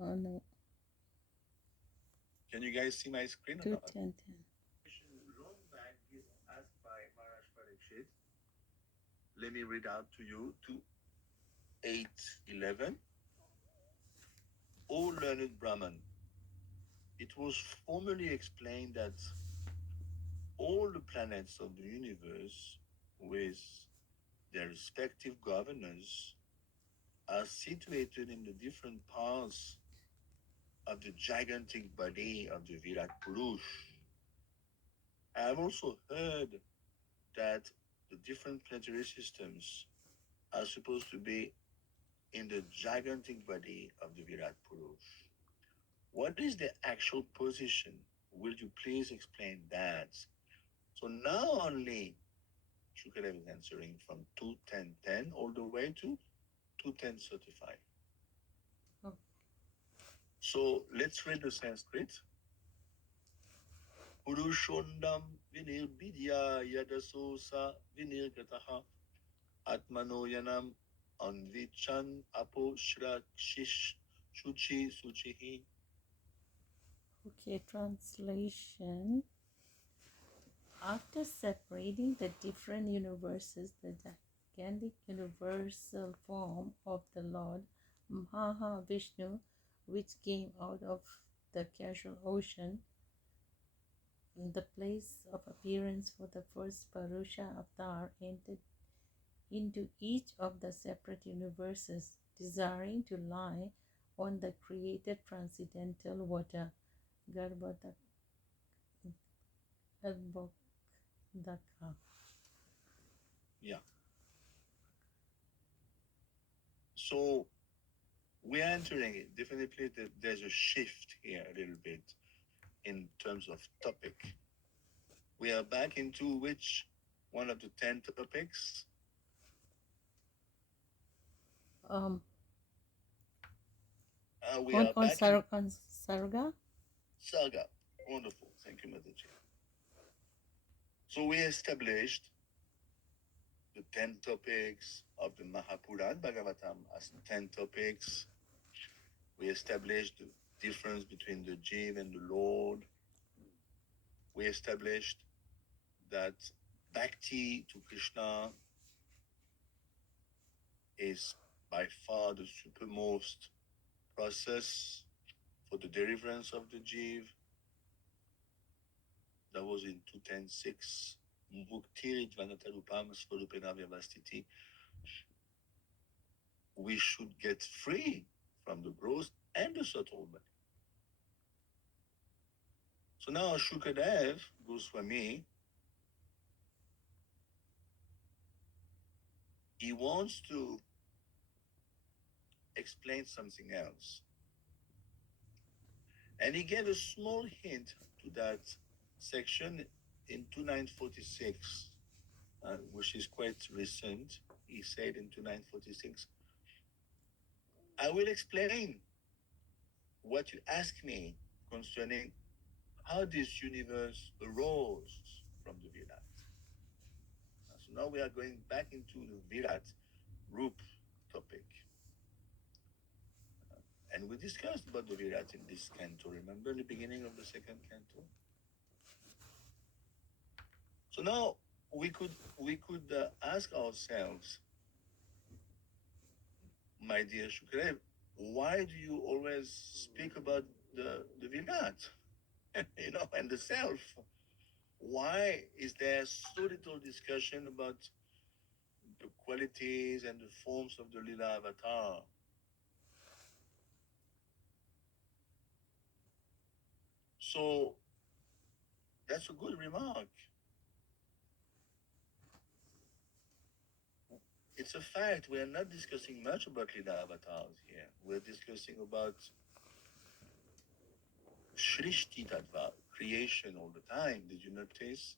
Oh no. Can you guys see my screen or Two not? ten ten. Question long back is asked by Maharaj Parikshit. Let me read out to you to 8:11. O learned Brahman, it was formerly explained that all the planets of the universe, with their respective governors, are situated in the different parts of the gigantic body of the Virat Purush. I have also heard that the different planetary systems are supposed to be in the gigantic body of the Virat Purush. What is the actual position? Will you please explain that? So now only Shukadev is answering from 2:10:10 all the way to 2:10:35. Oh. So let's read the Sanskrit. Purushondam vinirvidya yadasosa vinirgataha atmanoyanam anvichan apo shrakshish shuchi suchihi. Okay, translation. After separating the different universes, the gigantic universal form of the Lord Mahavishnu, which came out of the casual ocean, the place of appearance for the first Purusha avatar, entered into each of the separate universes, desiring to lie on the created transcendental water, Garbhodaka. Yeah. So we're entering it. Definitely there's a shift here a little bit in terms of topic. We are back into which one of the 10 topics? Um, We are back in on Sarga. Saga. Wonderful. Thank you, Mataji. So we established the 10 topics of the Mahapuran Bhagavatam as 10 topics. We established the difference between the Jiv and the Lord. We established that Bhakti to Krishna is by far the supermost process for the deliverance of the Jiv. That was in 210.6. Muktir Dvanatarupam Swarupena Vyavastiti. We should get free from the gross and the subtle body. So now Shukadev Goswami, he wants to explain something else. And he gave a small hint to that section in 2946, which is quite recent. He said in 2946, I will explain what you asked me concerning how this universe arose from the Virat. So now we are going back into the Virat Rup topic. And we discussed about the Virat in this canto. Remember the beginning of the second canto? So now we could ask ourselves, my dear Shukrev, why do you always speak about the Virat, and the self? Why is there so little discussion about the qualities and the forms of the Lila Avatar? So that's a good remark. It's a fact we are not discussing much about Lila avatars here. We're discussing about Shrishti Tattva, creation all the time. Did you notice?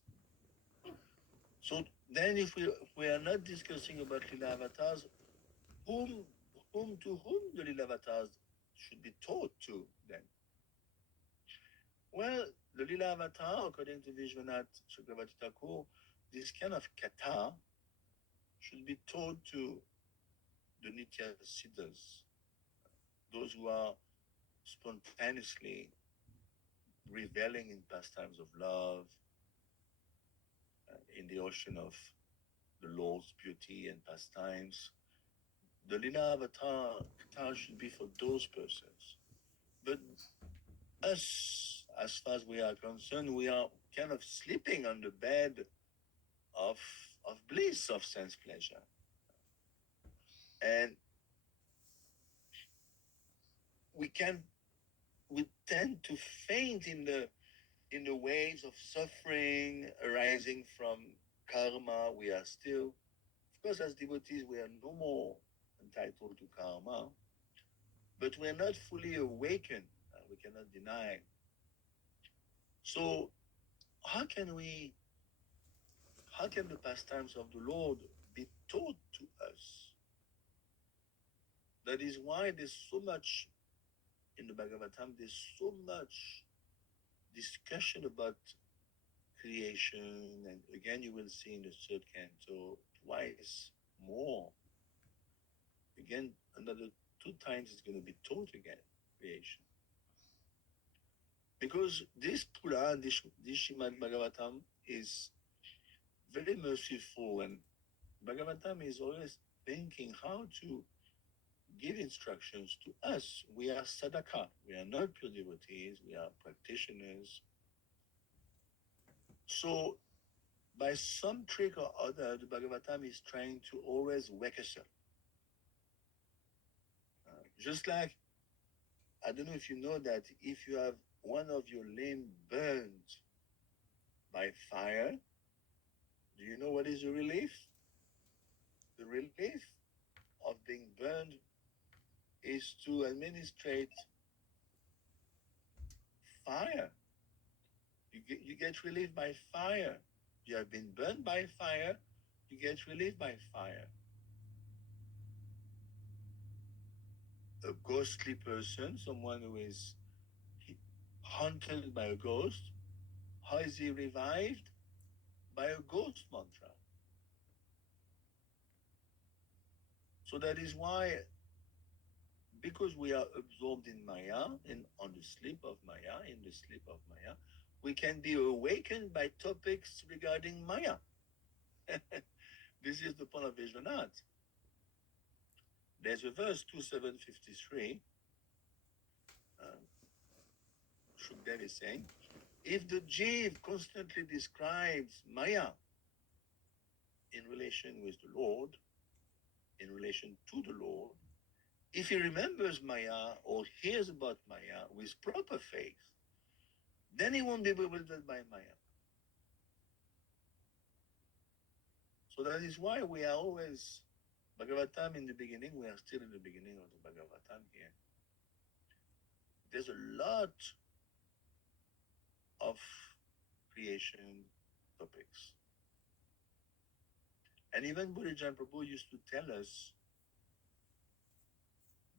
So then, if we are not discussing about Lila avatars, whom whom the Lila avatars should be taught to then? Well, the Lila avatar, according to Vishwanath Chakravarti Thakur, this kind of kata should be taught to the Nitya Siddhas, those who are spontaneously reveling in pastimes of love, in the ocean of the Lord's beauty and pastimes. The Lila Avatar Qatar should be for those persons. But us, as far as we are concerned, we are kind of sleeping on the bed of, of bliss, of sense pleasure. And we can we tend to faint in the waves of suffering arising from karma. We are still, of course, as devotees, we are no more entitled to karma, but we're not fully awakened. We cannot deny. So, how can we, how can the pastimes of the Lord be taught to us? That is why there's so much in the Bhagavatam, there's so much discussion about creation, and again, you will see in the third canto twice more. Again, another 2 times it's going to be taught again, creation. Because this Puran, this Srimad Bhagavatam is very merciful, and Bhagavatam is always thinking how to give instructions to us. We are sadhaka, we are not pure devotees, we are practitioners. So, by some trick or other, the Bhagavatam is trying to always wake us up. Just like, I don't know if you know that if you have one of your limb burned by fire, do you know what is the relief? The relief of being burned is to administrate fire. You get relief by fire. You have been burned by fire, you get relief by fire. A ghostly person, someone who is haunted by a ghost, how is he revived? By a ghost mantra. So that is why, because we are absorbed in Maya, in on the sleep of Maya, in the sleep of Maya, we can be awakened by topics regarding Maya. This is the point of Vishwanath. There's a verse 2753. Shukdev is saying, if the Jiv constantly describes Maya in relation with the Lord, in relation to the Lord, if he remembers Maya or hears about Maya with proper faith, then he won't be bewildered by Maya. So that is why we are always, Bhagavatam in the beginning, we are still in the beginning of the Bhagavatam here. There's a lot of creation topics. And even Buddha Prabhu used to tell us,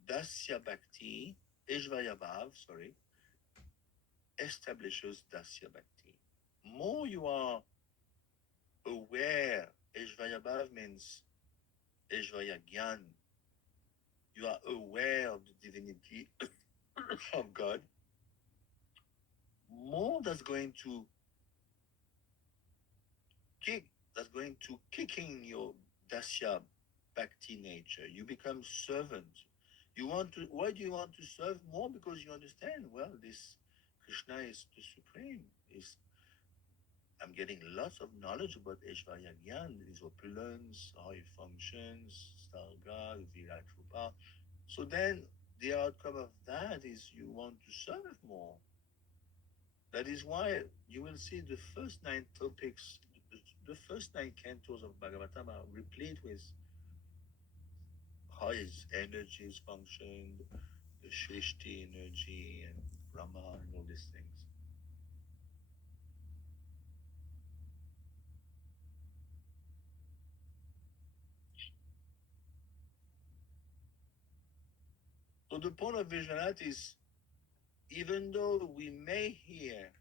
Dasya Bhakti, Eshvaya Bhav, establishes Dasya Bhakti. More you are aware, Eshvaya Bhav means Eshvaya Gyan, you are aware of the divinity of God, more that's going to kick in your Dasya Bhakti nature. You become servant. Why do you want to serve more? Because you understand, well, this Krishna is the supreme. I'm getting lots of knowledge about Eshvaya Gyan, his opulence, how he functions, Starga, Virat Rupa. So then the outcome of that is you want to serve more. That is why you will see the first 9 topics, the first 9 cantos of Bhagavatam are replete with how his energies function, the Shrishti energy and Brahma and all these things. So the point of Vishwanath is, even though we may hear,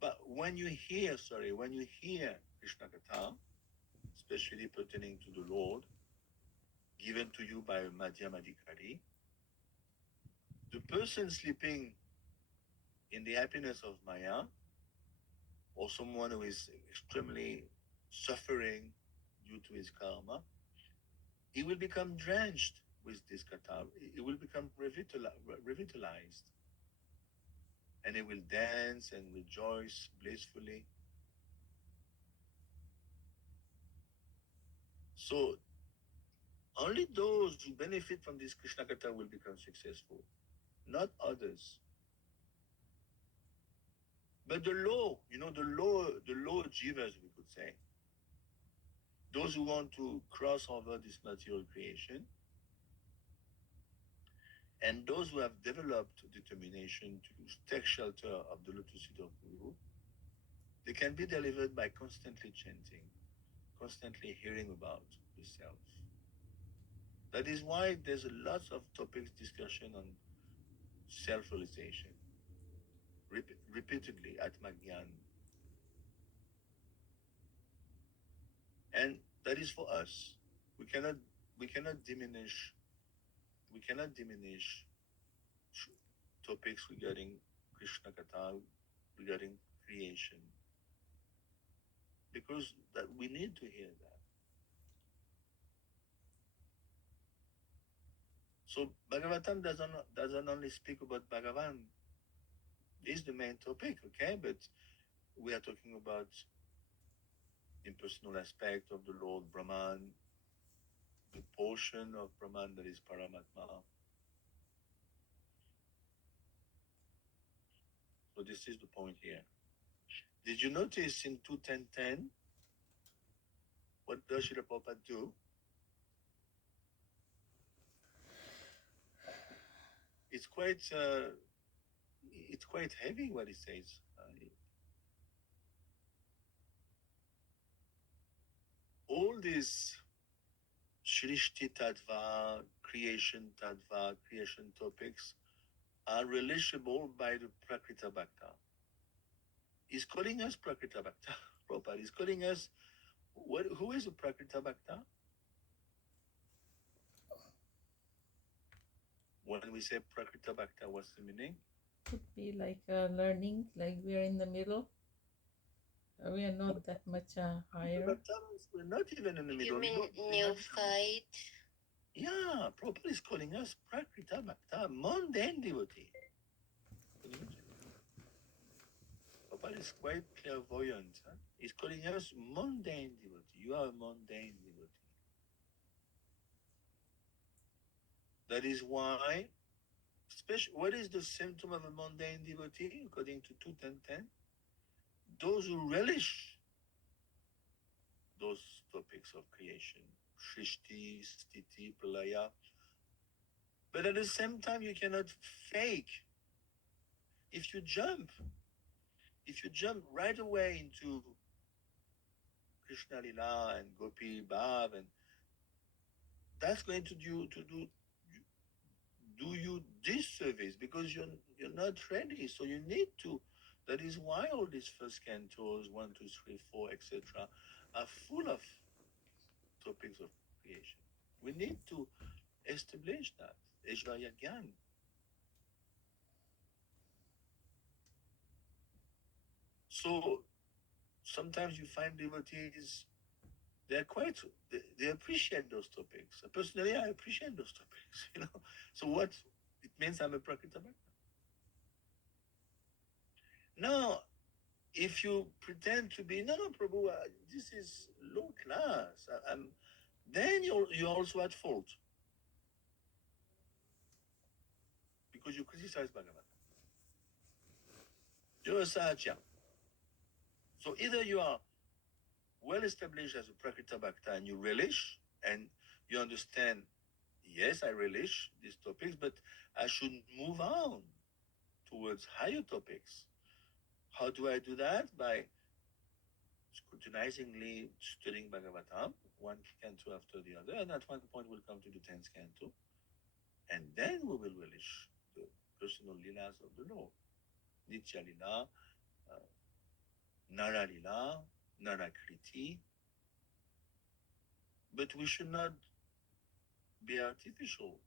but when you hear Krishna Katha, especially pertaining to the Lord, given given to you by Madhya Madhikari. The person sleeping in the happiness of Maya, or someone who is extremely suffering due to his karma, he will become drenched with this kata. He will become revitalized. And he will dance and rejoice blissfully. So only those who benefit from this Krishna kata will become successful, not others. But the low jivas, we could say, those who want to cross over this material creation, and those who have developed determination to take shelter of the lotus feet of Guru, they can be delivered by constantly chanting, constantly hearing about the self. That is why there's a lot of topics discussion on self-realization, repeatedly at Magyan. And that is for us. We cannot we cannot diminish we cannot diminish topics regarding Krishna Kata, regarding creation, because that we need to hear that. So Bhagavatam doesn't only speak about Bhagavan. This is the main topic, okay? But we are talking about impersonal aspect of the Lord Brahman, the portion of Brahman that is Paramatma. So this is the point here. Did you notice in 2.10.10, what does Srila Prabhupada do? It's quite heavy what he says. All these Shrishti Tattva, creation topics are relishable by the Prakrita Bhakta. He's calling us Prakrita Bhakta. Prabhupada is calling us, who is a Prakrita Bhakta? When we say Prakrita Bhakta, what's the meaning? Could be like learning, like we are in the middle. We are not that much higher. We're not even in the middle. You mean neophyte? Yeah, Prabhupada is calling us Prakrita Bhakta, mundane devotee. Prabhupada is quite clairvoyant. Huh? He's calling us mundane devotee. You are a mundane devotee. That is why, what is the symptom of a mundane devotee, according to 2.10.10? Those who relish those topics of creation, Shrishti, Stiti, Pralaya. But at the same time, you cannot fake. If you jump right away into Krishna Lila and Gopi Bhav, and that's going to do you disservice, because you're not ready. So you need to. That is why all these first cantos, 1, 2, 3, 4, etc., are full of topics of creation. We need to establish that. Eshvarya Gyan. So sometimes you find devotees, they appreciate those topics. Personally, I appreciate those topics. So what it means, I'm a Prakrita Bhakta. Now, if you pretend to be, no, Prabhu, this is low class, then you're also at fault, because you criticize Bhagavan. You're a Sahaja. So either you are well established as a Prakrita Bhakta and you relish and you understand, yes, I relish these topics, but I should move on towards higher topics. How do I do that? By scrutinizingly studying Bhagavatam, one canto after the other, and at one point we'll come to the 10th canto, and then we will relish the personal lilas of the Lord. Nitya Lila, Nara Lila, Narakriti. But we should not be artificial.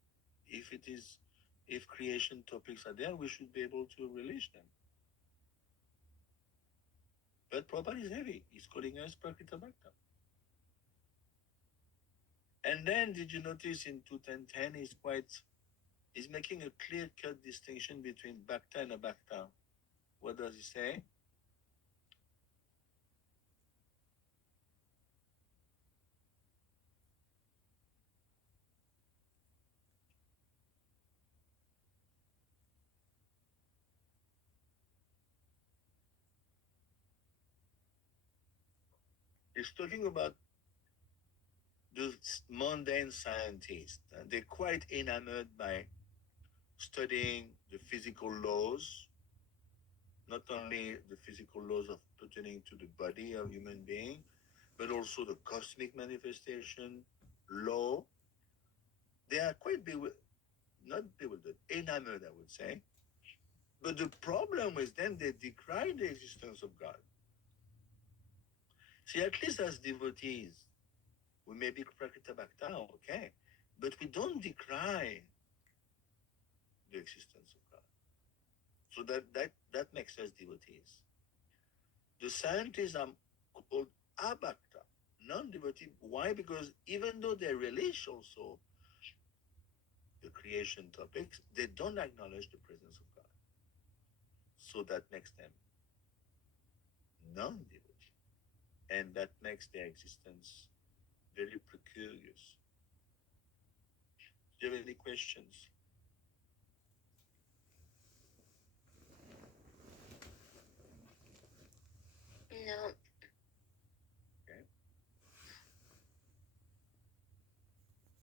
If creation topics are there, we should be able to release them. But Prabhupada is heavy. He's calling us Prakrita Bhakta. And then did you notice in 2.10 he's making a clear-cut distinction between Bhakta and Abhakta. What does he say? He's talking about the mundane scientists. They're quite enamored by studying the physical laws, not only the physical laws of pertaining to the body of human being, but also the cosmic manifestation law. They are quite not bewildered, enamored, I would say. But the problem with them, they decry the existence of God. See, at least as devotees, we may be Prakrita Bhakta, okay, but we don't decry the existence of God. So that makes us devotees. The scientists are called abhakta, non-devotee. Why? Because even though they relish also the creation topics, they don't acknowledge the presence of God. So that makes them non-devotee. And that makes their existence very precarious. Do you have any questions? No.